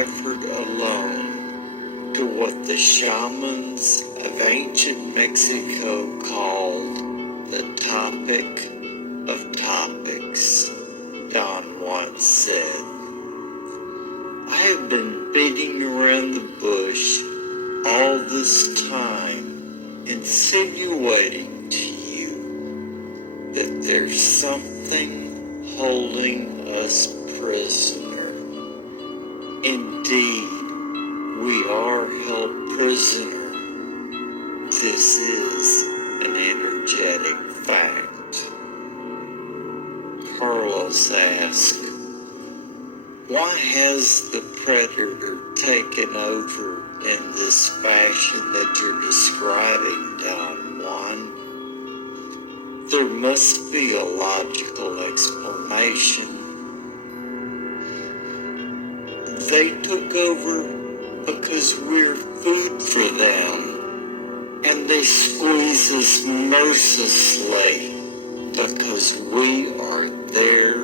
effort alone to what the shamans of ancient Mexico called the topic of topics. Don once said, "I have been beating around the bush all this time, insinuating to you that there's something holding us prisoner. Indeed, we are held prisoner. This is an energetic fact." Carlos asked, "Why has the predator taken over in this fashion that you're describing, Don Juan? There must be a logical explanation." "They took over because we're food for them, and they squeeze us mercilessly because we are their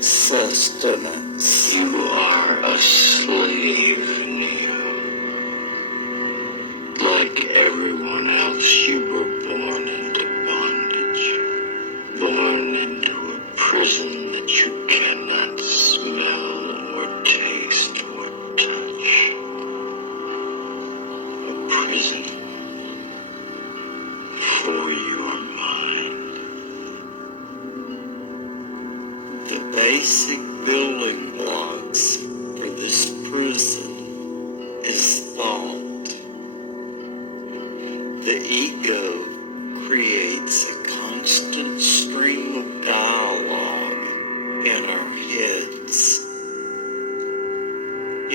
sustenance." You are a slave, Neo. Like everyone else, you were born into bondage, born into a prison that you cannot smell or taste or touch. A prison for your mind. The basic building blocks for this prison is thought. The ego creates a constant stream of dialogue in our heads.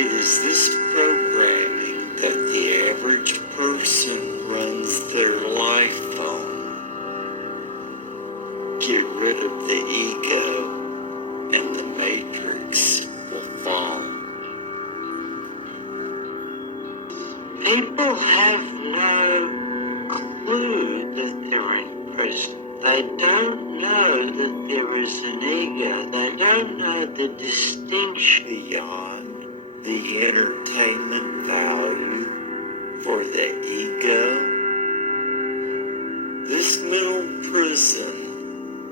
It is this programming that the average person runs their life on. Get rid of the ego, and the matrix will fall. People have no clue that they're in prison. They don't know that there is an ego. They don't know the distinction Beyond the entertainment value for the ego, this mental prison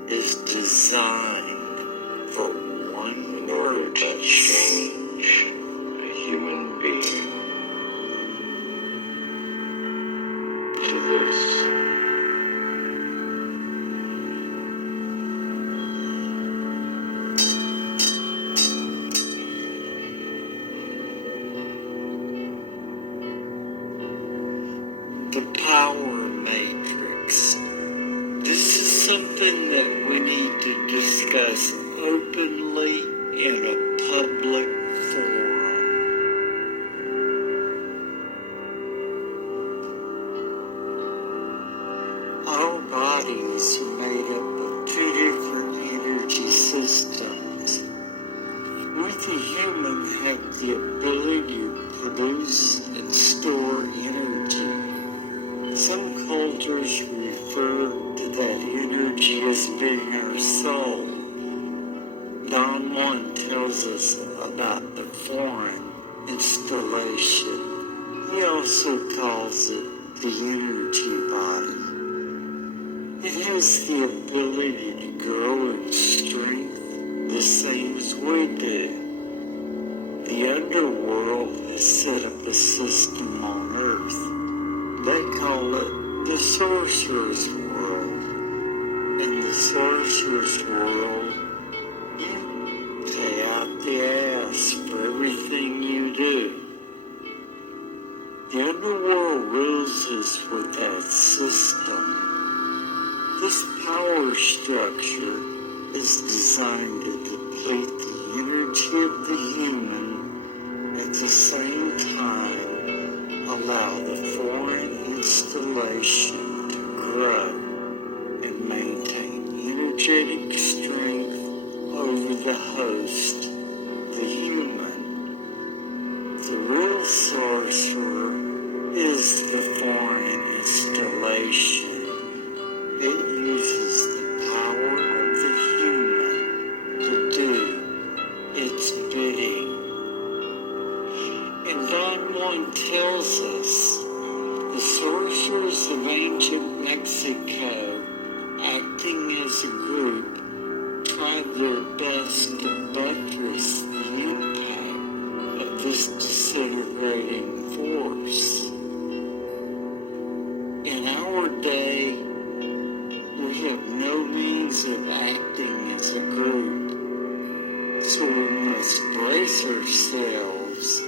is designed for one word To change a human being to this. the power matrix. This is something that we need to discuss openly in a public forum. Our bodies are made up of two different energy systems. We, the human, have the ability to produce and store energy. Some cultures refer to that energy as being our soul. Don Juan tells us about the foreign installation. He also calls it the energy body. It has the ability to grow in strength the same as we do. The underworld has set up a system on Earth. They call it the sorcerer's world. In the sorcerer's world, you pay out the ass for everything you do. The underworld rules us with that system. This power structure is designed to deplete the energy of the human, at the same time allow the foreign installation to grow and maintain energetic strength over the host, the human. The real sorcerer is the foreign installation. It uses the power of the human to do its bidding. ourselves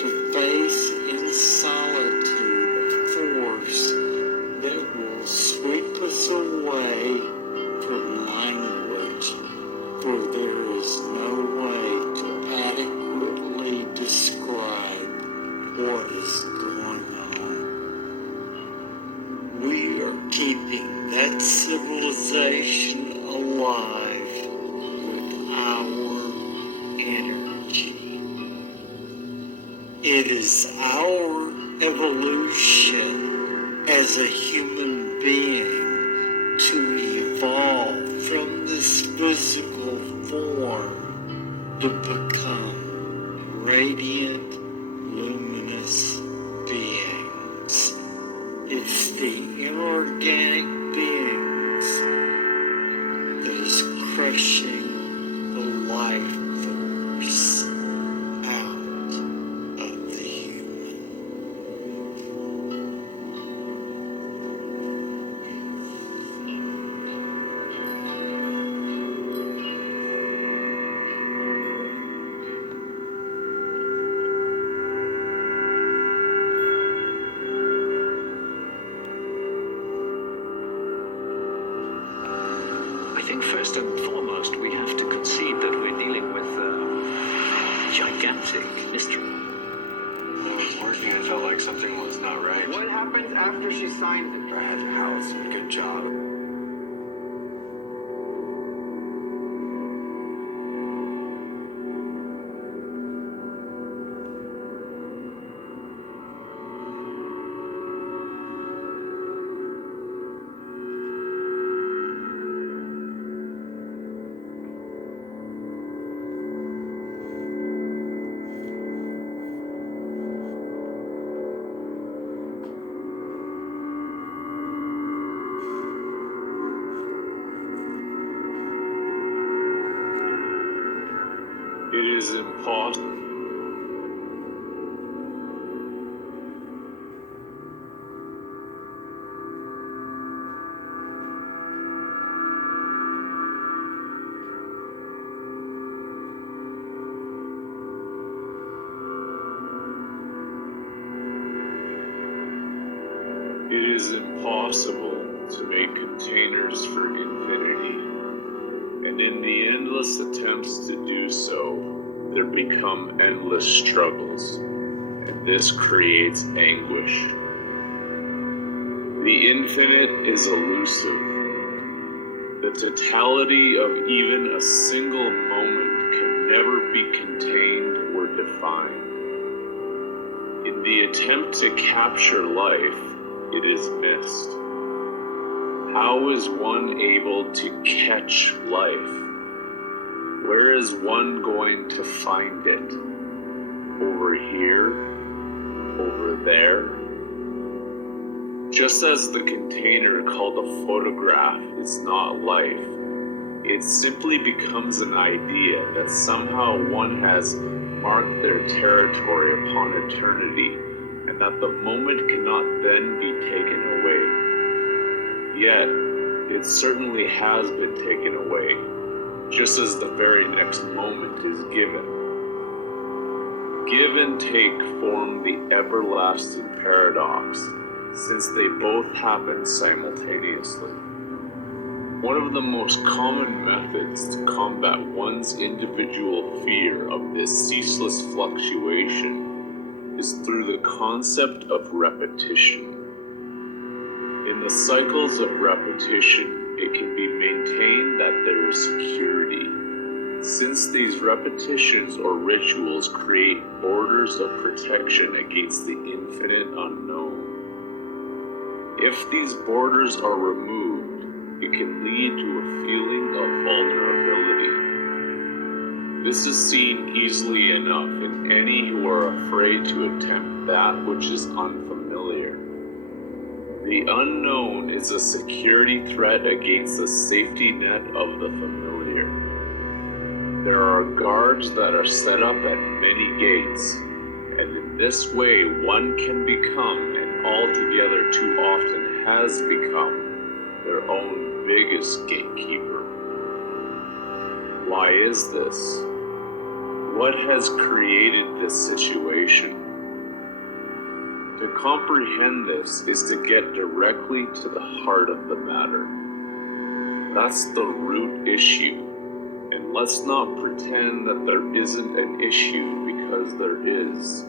to face in solitude a force that will sweep us away from language, for there is no way to adequately describe what is going on. We are keeping that civilization alive with our energy. It is our evolution as a human being to evolve from this physical form to become radiant, luminous beings. It's the inorganic beings that is crushing the life force out of the human. I think first and foremost we have to concede that we're dealing with a gigantic mystery. When it was working, I felt like something was not right. What happens after she signs it? I had your house. Good job. It is impossible. It is impossible to make containers for infinity, and in the endless attempts to do so, there become endless struggles, and this creates anguish. The infinite is elusive. The totality of even a single moment can never be contained or defined. In the attempt to capture life, it is missed. How is one able to catch life? Where is one going to find it? Over here? Over there? Just as the container called a photograph is not life, it simply becomes an idea that somehow one has marked their territory upon eternity, and that the moment cannot then be taken away. Yet, it certainly has been taken away, just as the very next moment is given. Give and take form the everlasting paradox, since they both happen simultaneously. One of the most common methods to combat one's individual fear of this ceaseless fluctuation is through the concept of repetition. In the cycles of repetition, it can be maintained that there is security, since these repetitions or rituals create borders of protection against the infinite unknown. If these borders are removed, it can lead to a feeling of vulnerability. This is seen easily enough in any who are afraid to attempt that which is unfamiliar. The unknown is a security threat against the safety net of the familiar. There are guards that are set up at many gates, and in this way one can become, and altogether too often has become, their own biggest gatekeeper. Why is this? what has created this situation. To comprehend this is to get directly to the heart of the matter. That's the root issue. And let's not pretend that there isn't an issue, because there is.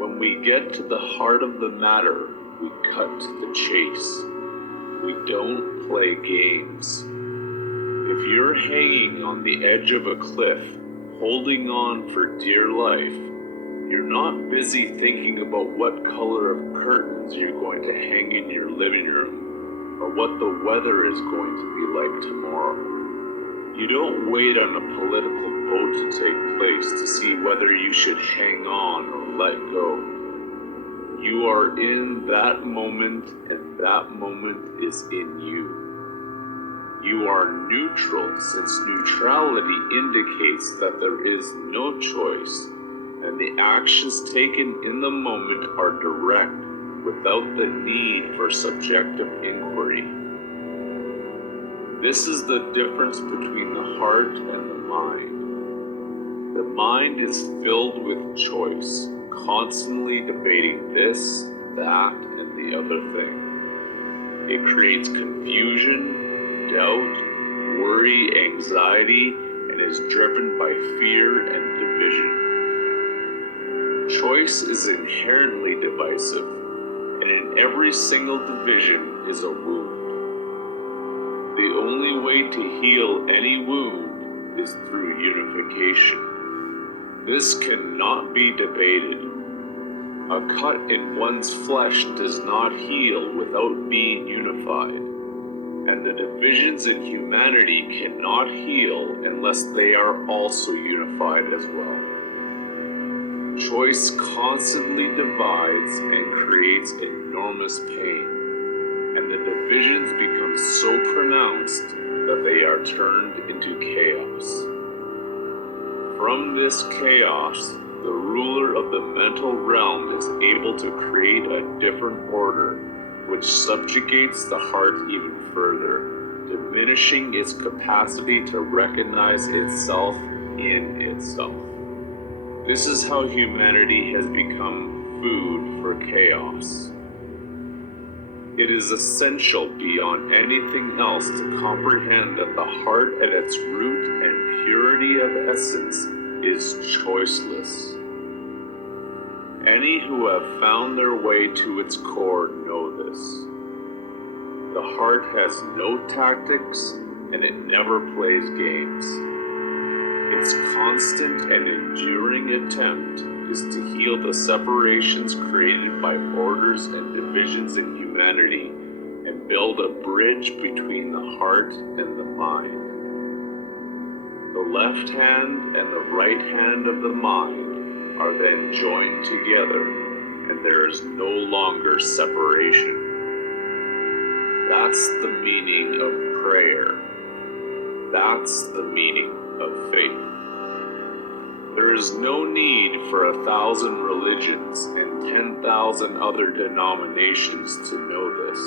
When we get to the heart of the matter, we cut to the chase. We don't play games. If you're hanging on the edge of a cliff, holding on for dear life, you're not busy thinking about what color of curtains you're going to hang in your living room, or what the weather is going to be like tomorrow. You don't wait on a political vote to take place to see whether you should hang on or let go. You are in that moment, and that moment is in you. You are neutral, since neutrality indicates that there is no choice, and the actions taken in the moment are direct, without the need for subjective inquiry. This is the difference between the heart and the mind. The mind is filled with choice, constantly debating this, that, and the other thing. It creates confusion, doubt, worry, anxiety, and is driven by fear and division. Choice is inherently divisive, and in every single division is a wound. The only way to heal any wound is through unification. This cannot be debated. A cut in one's flesh does not heal without being unified, and the divisions in humanity cannot heal unless they are also unified as well. Choice constantly divides and creates enormous pain, and the divisions become so pronounced that they are turned into chaos. From this chaos, the ruler of the mental realm is able to create a different order, which subjugates the heart even further, diminishing its capacity to recognize itself in itself. This is how humanity has become food for chaos. It is essential beyond anything else to comprehend that the heart at its root and purity of essence is choiceless. Any who have found their way to its core know this. The heart has no tactics, and it never plays games. Its constant and enduring attempt is to heal the separations created by orders and divisions in humanity, and build a bridge between the heart and the mind. The left hand and the right hand of the mind are then joined together, and there is no longer separation. That's the meaning of prayer. That's the meaning of faith. There is no need for 1,000 religions and 10,000 other denominations to know this.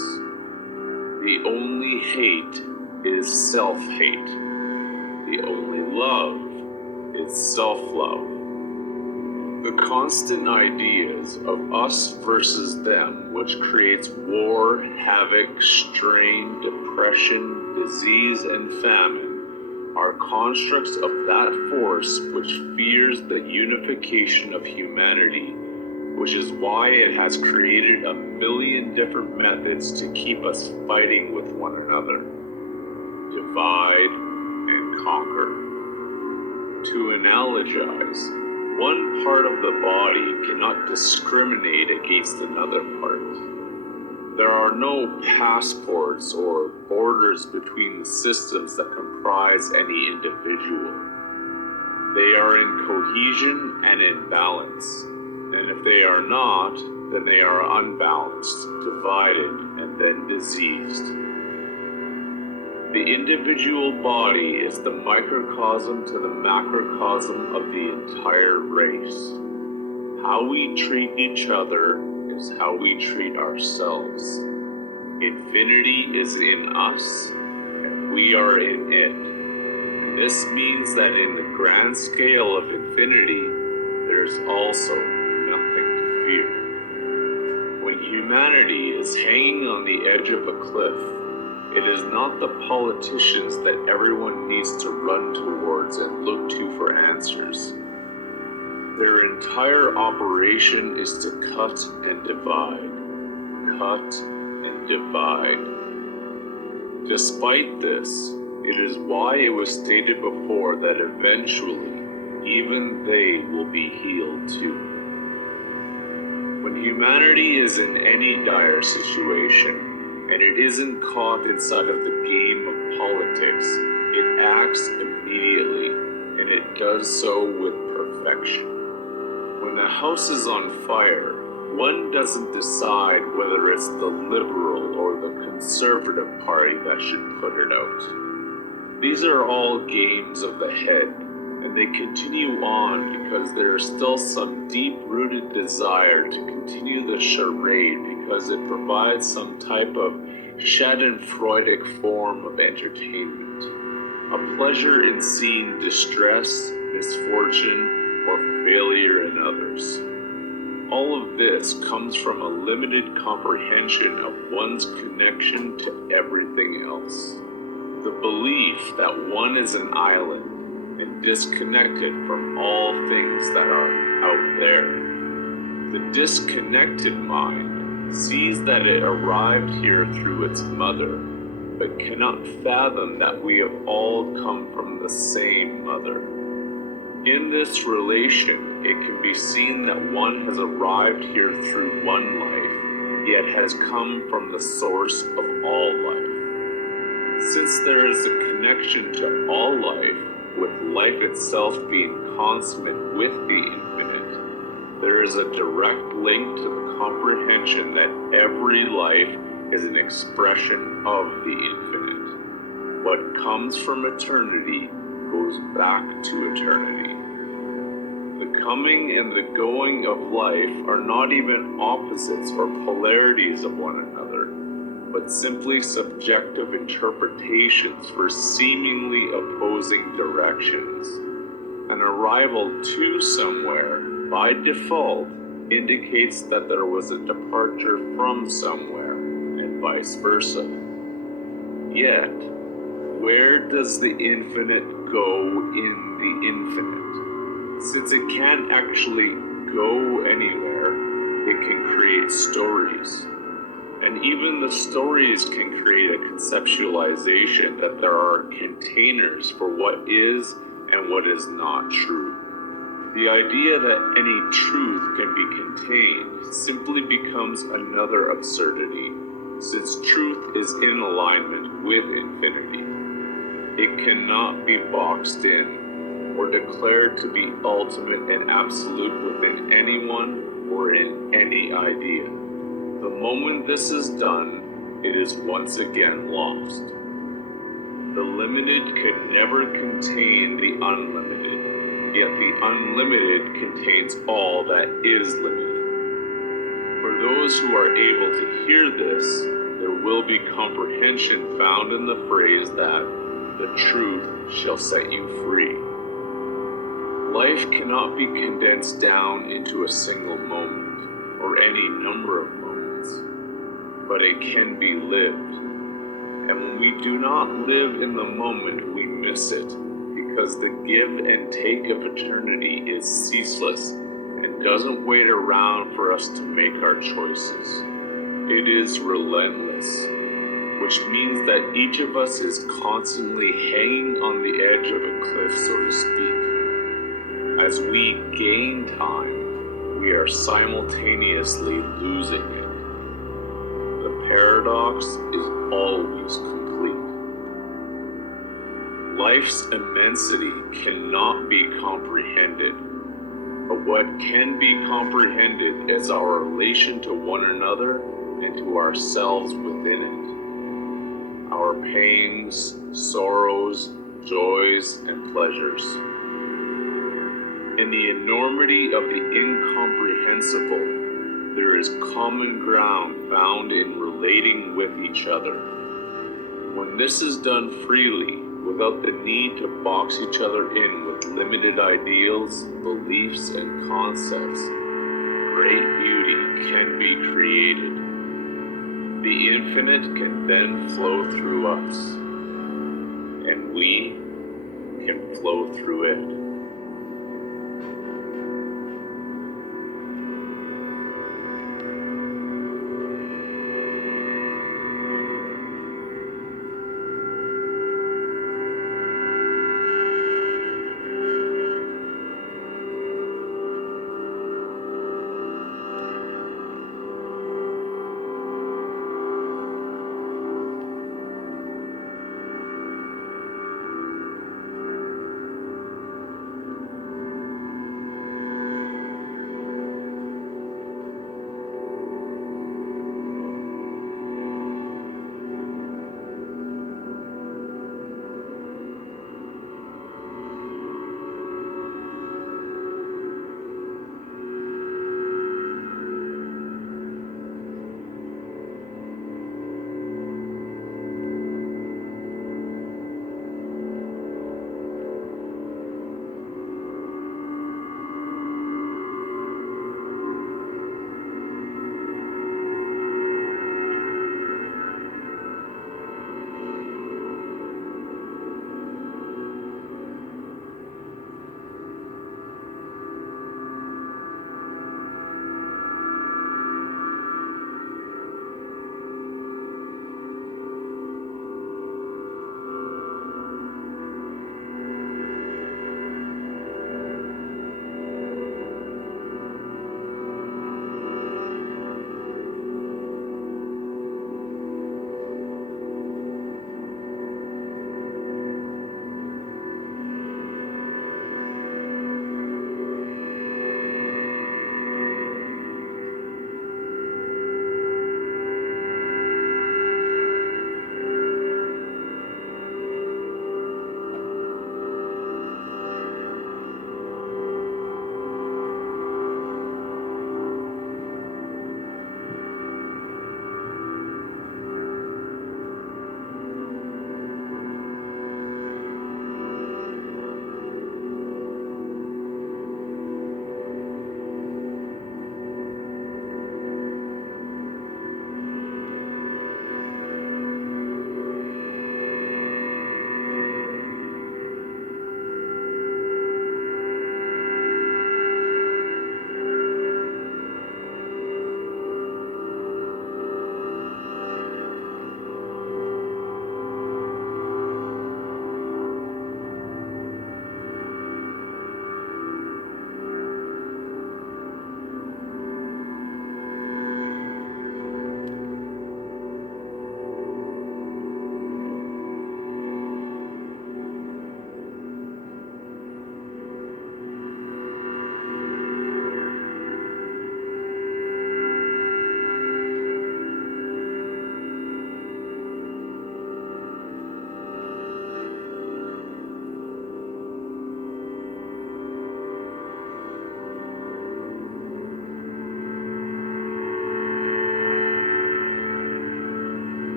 The only hate is self-hate. The only love is self-love. The constant ideas of us versus them, which creates war, havoc, strain, depression, disease, and famine, are constructs of that force which fears the unification of humanity, which is why it has created 1,000,000 different methods to keep us fighting with one another. Divide and conquer. To analogize, one part of the body cannot discriminate against another part. There are no passports or borders between the systems that comprise any individual. They are in cohesion and in balance, and if they are not, then they are unbalanced, divided, and then diseased. The individual body is the microcosm to the macrocosm of the entire race. How we treat each other is how we treat ourselves. Infinity is in us, and we are in it. And This means that in the grand scale of infinity, there's also nothing to fear. When humanity is hanging on the edge of a cliff, it is not the politicians that everyone needs to run towards and look to for answers. Their entire operation is to cut and divide, cut and divide. Despite this, it is why it was stated before that eventually, even they will be healed too. When humanity is in any dire situation, and it isn't caught inside of the game of politics, it acts immediately, and it does so with perfection. When the house is on fire, one doesn't decide whether it's the liberal or the conservative party that should put it out. These are all games of the head, and they continue on because there is still some deep-rooted desire to continue the charade because it provides some type of schadenfreudic form of entertainment, a pleasure in seeing distress, misfortune, or failure in others. All of this comes from a limited comprehension of one's connection to everything else. The belief that one is an island and disconnected from all things that are out there. The disconnected mind sees that it arrived here through its mother, but cannot fathom that we have all come from the same mother. In this relation, it can be seen that one has arrived here through one life, yet has come from the source of all life. Since there is a connection to all life, with life itself being consummate with the infinite, there is a direct link to the comprehension that every life is an expression of the infinite. What comes from eternity goes back to eternity. The coming and the going of life are not even opposites or polarities of one another, but simply subjective interpretations for seemingly opposing directions. An arrival to somewhere, by default, indicates that there was a departure from somewhere, and vice versa. Yet, where does the infinite go in the infinite? Since it can't actually go anywhere, it can create stories. And even the stories can create a conceptualization that there are containers for what is and what is not true. The idea that any truth can be contained simply becomes another absurdity, since truth is in alignment with infinity. It cannot be boxed in or declared to be ultimate and absolute within anyone or in any idea. The moment this is done, it is once again lost. The limited could never contain the unlimited, yet the unlimited contains all that is limited. For those who are able to hear this, there will be comprehension found in the phrase that the truth shall set you free. Life cannot be condensed down into a single moment, or any number of moments, but it can be lived. And when we do not live in the moment, we miss it, because the give and take of eternity is ceaseless and doesn't wait around for us to make our choices. It is relentless, which means that each of us is constantly hanging on the edge of a cliff, so to speak. As we gain time, we are simultaneously losing it. The paradox is always complete. Life's immensity cannot be comprehended, but what can be comprehended is our relation to one another and to ourselves within it. Our pains, sorrows, joys, and pleasures. In the enormity of the incomprehensible, there is common ground found in relating with each other. When this is done freely, without the need to box each other in with limited ideals, beliefs, and concepts, great beauty can be created. The infinite can then flow through us, and we can flow through it.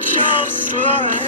Just like